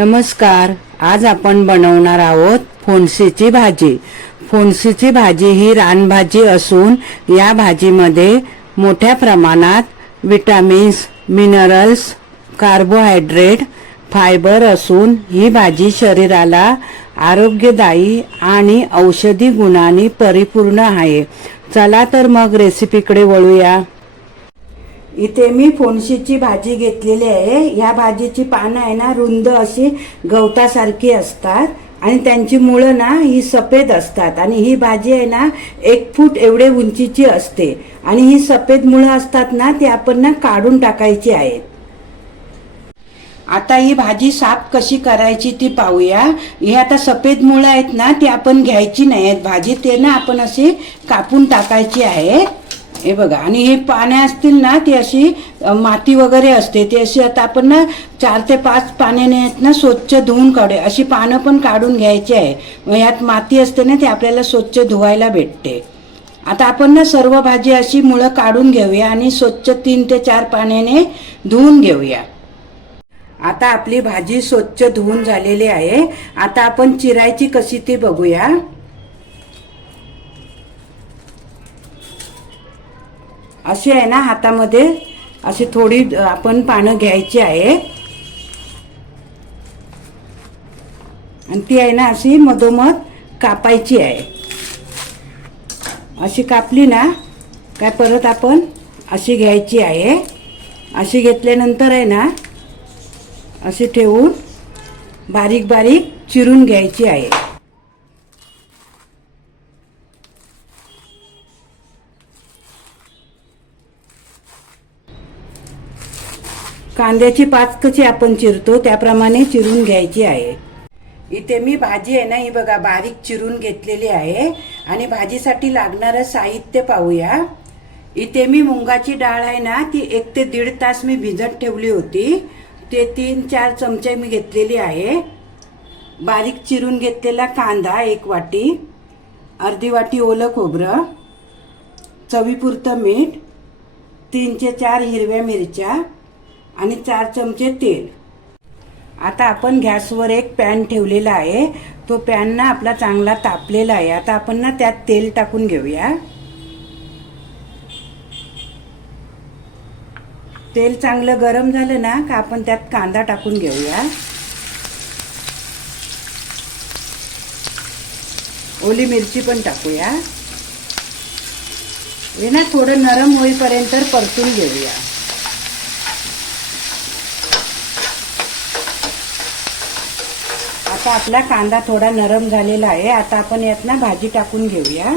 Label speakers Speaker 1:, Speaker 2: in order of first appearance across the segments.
Speaker 1: नमस्कार आज आपण बनवणार आहोत फोनसीची भाजी. फोनसीची भाजी ही रानभाजी असून या भाजीमध्ये मोठ्या प्रमाणात विटामिन्स मिनरल्स कार्बोहायड्रेट फायबर असून ही भाजी शरीराला आरोग्यदायी आणि औषधी गुणांनी परिपूर्ण आहे. चला तर मग रेसिपीकडे वळूया. इथे मी फोनशीची भाजी घेतलेली आहे. ह्या भाजीची पानं आहे ना रुंद अशी गवतासारखी असतात आणि त्यांची मुळं ना ही सफेद असतात. आणि ही भाजी आहे ना एक फूट एवढे उंचीची असते. आणि ही सफेद मुळं असतात ना ती आपण ना काढून टाकायची आहेत आता ही भाजी साफ कशी करायची ती पाहूया. ही आता सफेद मुळं आहेत ना ती आपण घ्यायची नाही आहेत भाजी ते ना आपण अशी कापून टाकायची आहे. हे बघा आणि हे पाने असतील ना ती अशी माती वगैरे असते ती अशी आता आपण ना चार ते पाच पाण्याने आहेत ना स्वच्छ धुवून काढू अशी पानं पण काढून घ्यायची आहे. मग ह्यात माती असते ना ती आपल्याला स्वच्छ धुवायला भेटते. आता आपण ना सर्व भाजी अशी मुळं काढून घेऊया आणि स्वच्छ तीन ते चार पाण्याने धुवून घेऊया. आता आपली भाजी स्वच्छ धुवून झालेली आहे. आता आपण चिरायची कशी ती बघूया. अशी आहे ना हातामध्ये? अशी थोडी आपण पानं घ्यायची आहे. आणि ती आहे ना अशी मधोमध कापायची आहे. अशी कापली ना काय परत आपण अशी घ्यायची आहे. अशी घेतल्यानंतर आहे ना अशी ठेवून बारीक बारीक चिरून घ्यायची आहे. कांद्याची पाच कशी आपण चिरतो त्याप्रमाणे चिरून घ्यायची आहे. इथे मी भाजी आहे ना ही बघा बारीक चिरून घेतलेली आहे. आणि भाजीसाठी लागणारं साहित्य पाहूया. इथे मी मुंगाची डाळ आहे ना ती एक ते दीड तास मी भिजत ठेवली होती. ते तीन चार चमचे मी घेतलेली आहे. बारीक चिरून घेतलेला कांदा एक वाटी अर्धी वाटी ओलं खोबरं चवीपुरतं मीठ तीनचे चार हिरव्या मिरच्या आणि चार चमचे तेल. आता आपण गॅसवर एक पॅन ठेवलेला आहे. तो पॅन ना आपला चांगला तापलेला आहे. आता आपण ना त्यात तेल टाकून घेऊया. तेल चांगलं गरम झालं ना का आपण त्यात कांदा टाकून घेऊया. ओली मिरची पण टाकूया. हे ना थोडं नरम होईपर्यंत परतून घेऊया. आता आपला कांदा थोडा नरम झालेला आहे. आता आपण यात ना भाजी टाकून घेऊया.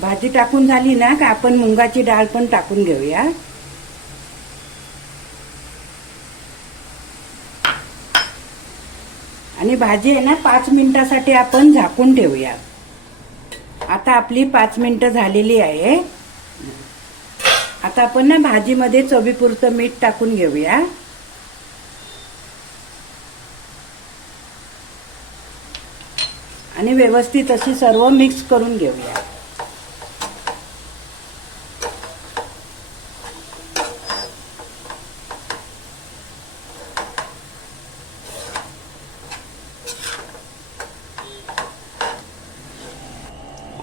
Speaker 1: भाजी टाकून झाली ना का आपण मुंगाची डाळ पण टाकून घेऊया. आणि भाजी आहे ना पाच मिनिटासाठी आपण झाकून ठेवूया. आता आपली पाच मिनिटं झालेली आहे. आता आपण ना भाजीमध्ये चवीपुरतं मीठ टाकून घेऊया. आणि व्यवस्थित अशी सर्व मिक्स करून घेऊया.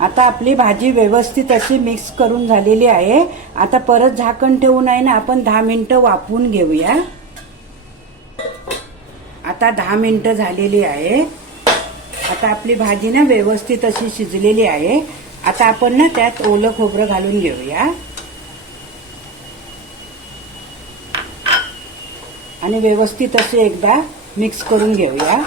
Speaker 1: आता आपली भाजी व्यवस्थित अशी मिक्स करून झालेली आहे. आता परत झाकण ठेवून आहे ना आपण दहा मिनटं वापून घेऊया. आता दहा मिनटं झालेली आहे. आता आपली भाजी ना व्यवस्थित अशी शिजलेली आहे. आता आपण ना त्यात ओलं खोबरं घालून घेऊया. आणि व्यवस्थित असे एकदा मिक्स करून घेऊया.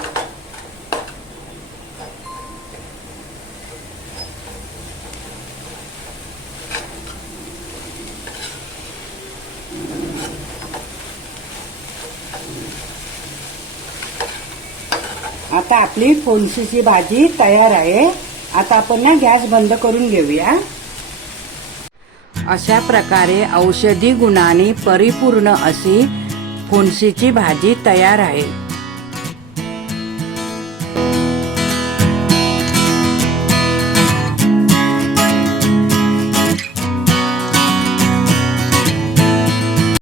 Speaker 1: आता आपली फोनशीची भाजी तयार आहे. आता आपण ना गॅस बंद करून घेऊया. अशा प्रकारे औषधी गुणाने परिपूर्ण अशी फणशीची भाजी तयार आहे.